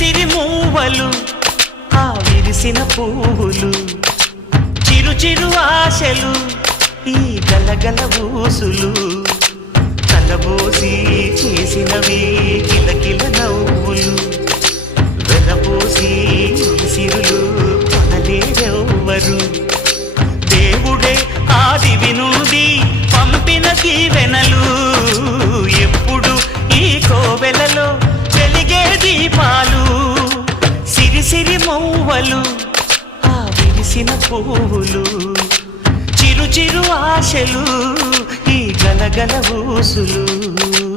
సిరి మూవలు ఆ విరిసిన పువ్వులు చిరు చిరు ఆశలు ఈ గలగల ఊసులు కలబోసి చేసినవి కిలకిల నవ్వులు వెలబోసి సిరులు కొనలేరెవ్వరు దేవుడే ఆదివి నుండి పంపిన దీవెనలు ఎప్పుడు ఈ కోవెలలో వెలిగే దీపాలు సిరి సిరి మౌవలు ఆ విరిసిన పువ్వులు చిరు చిరు ఆశలు ఈ గలగల ఊసులు